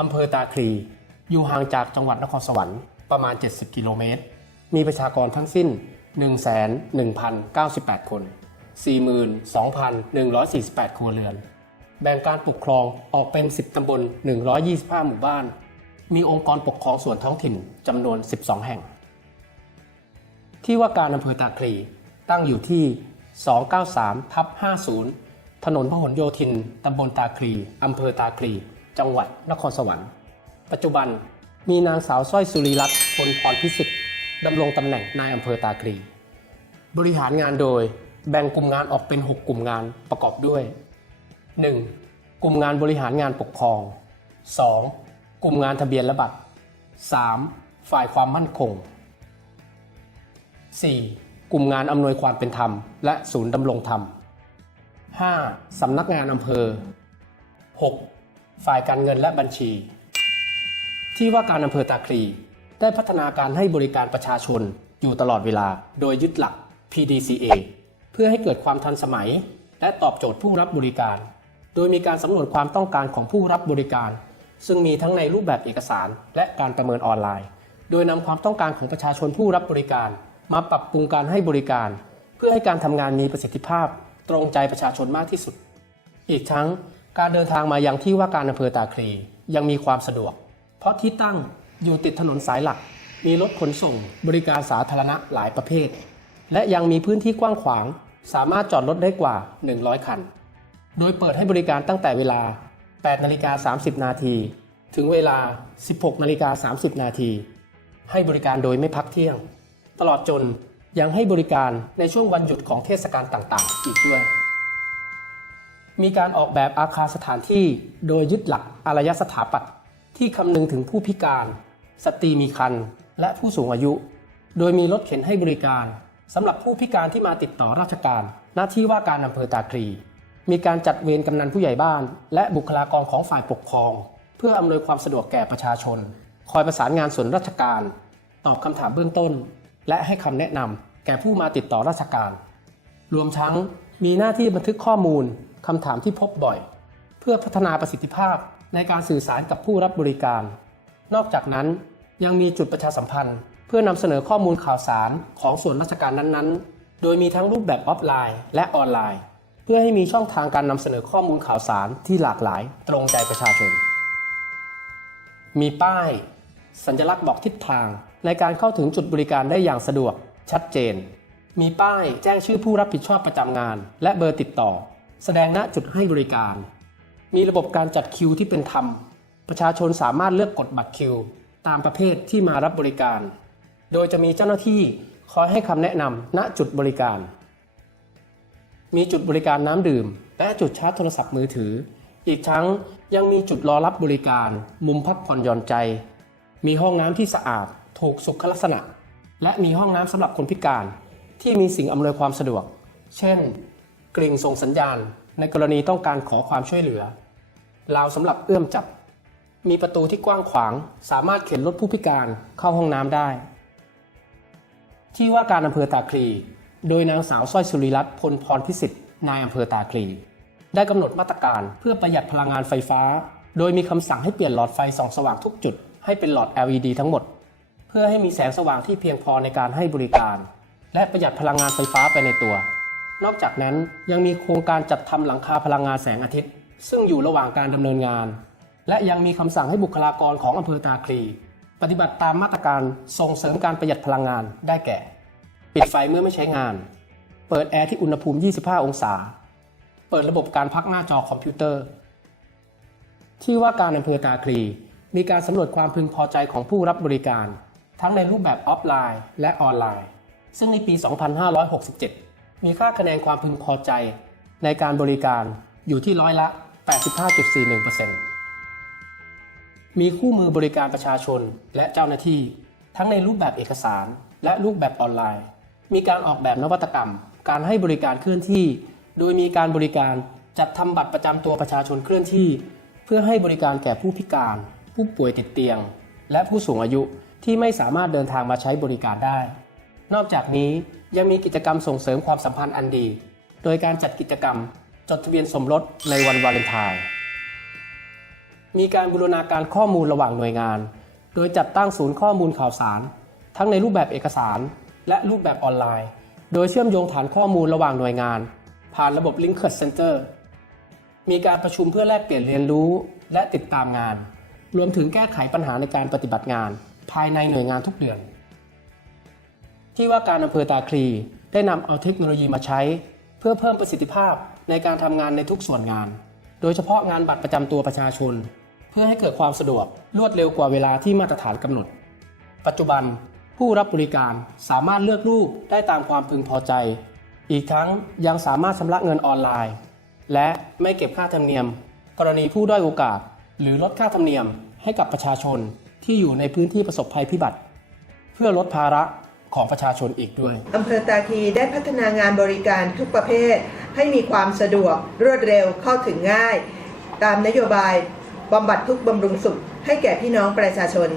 อำเภอตาคลี อยู่ห่างจากจังหวัดนครสวรรค์ประมาณ 70 กิโลเมตร มีประชากรทั้งสิ้น 1,1,098 คน 42,148 ครัวเรือน แบ่งการปกครองออกเป็น 10 ตำบล 125 หมู่บ้าน มีองค์กรปกครองส่วนท้องถิ่นจำนวน 12 แห่ง ที่ว่าการอำเภอตาคลีตั้งอยู่ที่ 293ทับ50 ถนนพหลโยธิน ตำบลตาคลี อำเภอตาคลี จังหวัดนครสวรรค์ ปัจจุบันมีนางสาวสร้อยสุริรัตน์พลพรพิสิทธิ์ดำรงตำแหน่งนายอำเภอตาคลีบริหารงานโดยแบ่งกลุ่มงานออกเป็น 6 กลุ่มงานประกอบด้วย 1. กลุ่มงานบริหารงานปกครอง 2. กลุ่มงานทะเบียนและบัตร 3. ฝ่ายความมั่นคง 4. กลุ่มงานอำนวยความเป็นธรรม และศูนย์ดำรงธรรม 5. สำนักงานอำเภอ 6. ฝ่ายการเงินและบัญชี ที่ว่าการอำเภอตาคลีได้พัฒนาการให้บริการประชาชนอยู่ตลอดเวลา โดยยึดหลัก PDCA เพื่อให้เกิดความทันสมัย และตอบโจทย์ผู้รับบริการ โดยมีการสำรวจความต้องการของผู้รับบริการ ซึ่งมีทั้งในรูปแบบเอกสารและการประเมินออนไลน์ โดยนำความต้องการของประชาชนผู้รับบริการ มาปรับปรุงการให้บริการ เพื่อให้การทำงานมีประสิทธิภาพ ตรงใจประชาชนมากที่สุด อีกทั้ง การเดินทางมายังที่ว่าการอำเภอตาคลียังมีความสะดวก เพราะที่ตั้งอยู่ติดถนนสายหลัก มีรถขนส่ง บริการสาธารณะหลายประเภท และยังมีพื้นที่กว้างขวาง สามารถจอดรถได้กว่า 100 คัน โดยเปิดให้บริการตั้งแต่เวลา 8นาฬิกา30 นาที ถึงเวลา 16นาฬิกา30 นาที ให้บริการโดยไม่พักเที่ยง ตลอดจนยังให้บริการในช่วงวันหยุดของเทศกาลต่างๆ อีกด้วย มีการออกแบบอาคารสถานที่โดยยึดหลักอารยสถาปัตย์ที่คำนึงถึงผู้พิการ สตรีมีครรภ์และผู้สูงอายุ โดยมีรถเข็นให้บริการสำหรับผู้พิการที่มาติดต่อราชการ หน้าที่ว่าการอำเภอตาคลีมีการจัดเวรกำนันผู้ใหญ่บ้าน และบุคลากรของฝ่ายปกครอง เพื่ออำนวยความสะดวกแก่ประชาชน คอยประสานงานส่วนราชการ ตอบคำถามเบื้องต้น และให้คำแนะนำแก่ผู้มาติดต่อราชการ รวมทั้งมีหน้าที่บันทึกข้อมูล คำถามที่พบบ่อย เพื่อพัฒนาประสิทธิภาพในการสื่อสารกับผู้รับบริการ นอกจากนั้นยังมีจุดประชาสัมพันธ์ เพื่อนำเสนอข้อมูลข่าวสารของส่วนราชการนั้นๆ โดยมีทั้งรูปแบบออฟไลน์ และออนไลน์ เพื่อให้มีช่องทางการนำเสนอข้อมูลข่าวสารที่หลากหลาย ตรงใจประชาชน มีป้าย สัญลักษณ์บอกทิศทาง ในการเข้าถึงจุดบริการได้อย่างสะดวก ชัดเจน มีป้ายแจ้งชื่อผู้รับผิดชอบประจำงาน และเบอร์ติดต่อ แสดงณจุดให้บริการ มีระบบการจัดคิวที่เป็นธรรม ประชาชนสามารถเลือกกดบัตรคิว ตามประเภทที่มารับบริการ โดยจะมีเจ้าหน้าที่คอยให้คำแนะนำณจุดบริการ มีจุดบริการน้ำดื่ม และจุดชาร์จโทรศัพท์มือถือ อีกทั้งยังมีจุดรอรับบริการ มุมพักผ่อนหย่อนใจ มีห้องน้ำที่สะอาด ถูกสุขลักษณะ และมีห้องน้ำสำหรับคนพิการ ที่มีสิ่งอำนวยความสะดวก เช่น กริ่งส่งสัญญาณ ในกรณีต้องการขอความช่วยเหลือราวสำหรับเอื้อมจับ มีประตูที่กว้างขวาง สามารถเข็นรถผู้พิการเข้าห้องน้ำได้ ที่ว่าการอำเภอตาคลี โดยนางสาวสร้อยสุริรัตน์พลพรพิสิทธิ์นายอำเภอตาคลี ได้กำหนดมาตรการเพื่อประหยัดพลังงานไฟฟ้า โดยมีคำสั่งให้เปลี่ยนหลอดไฟส่องสว่างทุกจุด ให้เป็นหลอด LED ทั้งหมด เพื่อให้มีแสงสว่างที่เพียงพอในการให้บริการ และประหยัดพลังงานไฟฟ้าไปในตัว นอกจากนั้นยังมีโครงการจัดทำหลังคาพลังงานแสงอาทิตย์ ซึ่งอยู่ระหว่างการดำเนินงาน และยังมีคำสั่งให้บุคลากรของอำเภอตาคลี ปฏิบัติตามมาตรการส่งเสริมการประหยัดพลังงานได้แก่ ปิดไฟเมื่อไม่ใช้งาน เปิดแอร์ที่อุณหภูมิ 25 องศา เปิดระบบการพักหน้าจอคอมพิวเตอร์ ที่ว่าการอำเภอตาคลี มีการสำรวจความพึงพอใจของผู้รับบริการ ทั้งในรูปแบบออฟไลน์ และออนไลน์ ซึ่งในปี 2567 มีค่าคะแนนความพึงพอใจในการบริการอยู่ที่ร้อยละ 85.41%มีคู่มือบริการประชาชนและเจ้าหน้าที่ ทั้งในรูปแบบเอกสารและรูปแบบออนไลน์ มีการออกแบบนวัตกรรม การให้บริการเคลื่อนที่ โดยมีการบริการจัดทำบัตรประจำตัวประชาชนเคลื่อนที่ เพื่อให้บริการแก่ผู้พิการ ผู้ป่วยติดเตียง และผู้สูงอายุที่ไม่สามารถเดินทางมาใช้บริการได้ นอกจากนี้ยังมีกิจกรรมส่งเสริมความสัมพันธ์อันดี โดยการจัดกิจกรรม จดทะเบียนสมรสในวันวาเลนไทน์มีการบูรณาการข้อมูลระหว่างหน่วยงาน โดยจัดตั้งศูนย์ข้อมูลข่าวสาร ทั้งในรูปแบบเอกสาร และรูปแบบออนไลน์ โดยเชื่อมโยงฐานข้อมูลระหว่างหน่วยงาน ผ่านระบบ Linked Center มีการประชุมเพื่อแลกเปลี่ยนเรียนรู้ และติดตามงาน รวมถึงแก้ไขปัญหาในการปฏิบัติงาน ภายในหน่วยงานทุกเดือน ที่ว่าการอำเภอตาคลีได้นำเอาเทคโนโลยีมาใช้ เพื่อเพิ่มประสิทธิภาพในการทำงานในทุกส่วนงาน โดยเฉพาะงานบัตรประจำตัวประชาชน เพื่อให้เกิดความสะดวกรวดเร็วกว่าเวลาที่มาตรฐานกำหนด ปัจจุบันผู้รับบริการสามารถเลือกรูปได้ตามความพึงพอใจ อีกทั้งยังสามารถชำระเงินออนไลน์ และไม่เก็บค่าธรรมเนียม กรณีผู้ด้อยโอกาส หรือลดค่าธรรมเนียมให้กับประชาชนที่อยู่ในพื้นที่ประสบภัยพิบัติ เพื่อลดภาระ ของประชาชนอีกด้วยอำเภอตาคีได้พัฒนางานบริการทุกประเภท ให้มีความสะดวกรวดเร็วเข้าถึงง่าย ตามนโยบายบำบัดทุกข์บำรุงสุข ให้แก่พี่น้องประชาชน